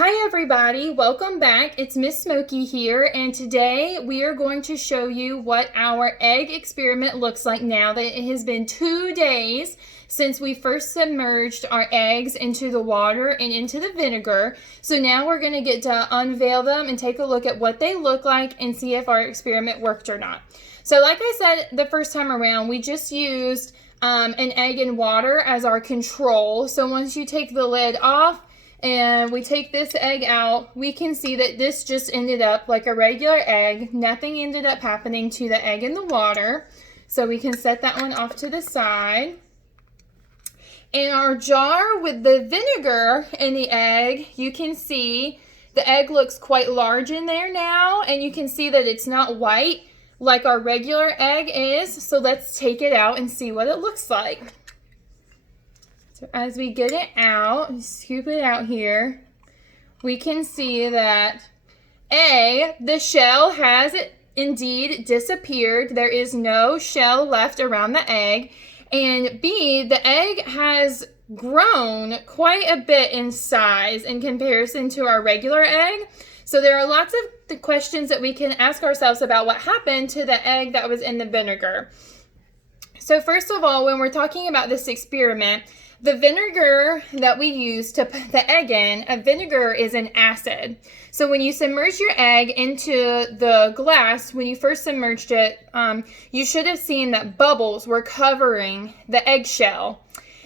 Hi everybody, welcome back. It's Miss Smokey here, and today we are going to show you what our egg experiment looks like now that it has been 2 days since we first submerged our eggs into the water and into the vinegar. So now we're going to get to unveil them and take a look at what they look like and see if our experiment worked or not. So like I said the first time around, we just used an egg in water as our control. So once you take the lid off, and we take this egg out, we can see that this just ended up like a regular egg. Nothing ended up happening to the egg in the water. So we can set that one off to the side. In our jar with the vinegar and the egg, you can see the egg looks quite large in there now, and you can see that it's not white like our regular egg is. So let's take it out and see what it looks like. So as we get it out, scoop it out here, we can see that A, the shell has indeed disappeared. There is no shell left around the egg. And B, the egg has grown quite a bit in size in comparison to our regular egg. So there are lots of the questions that we can ask ourselves about what happened to the egg that was in the vinegar. So first of all, when we're talking about this experiment, the vinegar that we use to put the egg in, a vinegar is an acid. So when you submerge your egg into the glass, when you first submerged it, you should have seen that bubbles were covering the eggshell.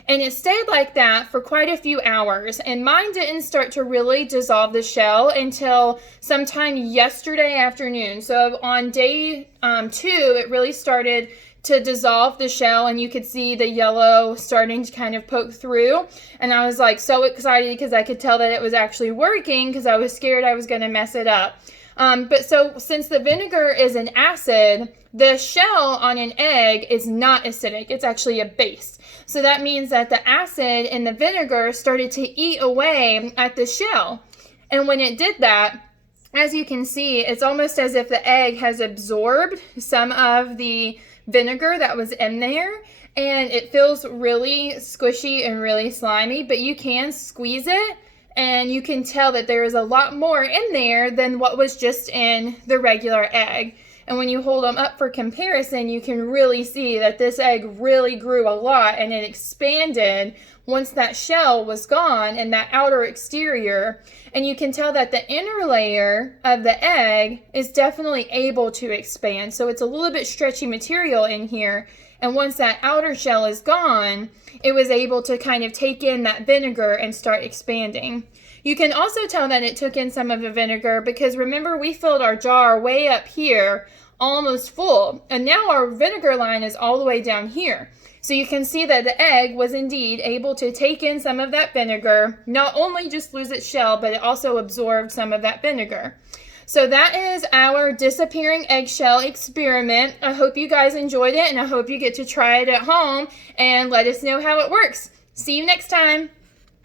And it stayed like that for quite a few hours. And mine didn't start to really dissolve the shell until sometime yesterday afternoon. So on day 2, it really started to dissolve the shell, and you could see the yellow starting to kind of poke through. And I was like so excited because I could tell that it was actually working, because I was scared I was going to mess it up. But so since the vinegar is an acid, the shell on an egg is not acidic. It's actually a base. So that means that the acid in the vinegar started to eat away at the shell. And when it did that, as you can see, it's almost as if the egg has absorbed some of the vinegar that was in there, and it feels really squishy and really slimy, but you can squeeze it and you can tell that there is a lot more in there than what was just in the regular egg. And when you hold them up for comparison, you can really see that this egg really grew a lot, and it expanded once that shell was gone and that outer exterior. And you can tell that the inner layer of the egg is definitely able to expand. So it's a little bit stretchy material in here. And once that outer shell is gone, it was able to kind of take in that vinegar and start expanding. You can also tell that it took in some of the vinegar because remember, we filled our jar way up here almost full, and now our vinegar line is all the way down here. So you can see that the egg was indeed able to take in some of that vinegar, not only just lose its shell, but it also absorbed some of that vinegar. So that is our disappearing eggshell experiment. I hope you guys enjoyed it, and I hope you get to try it at home and let us know how it works. See you next time.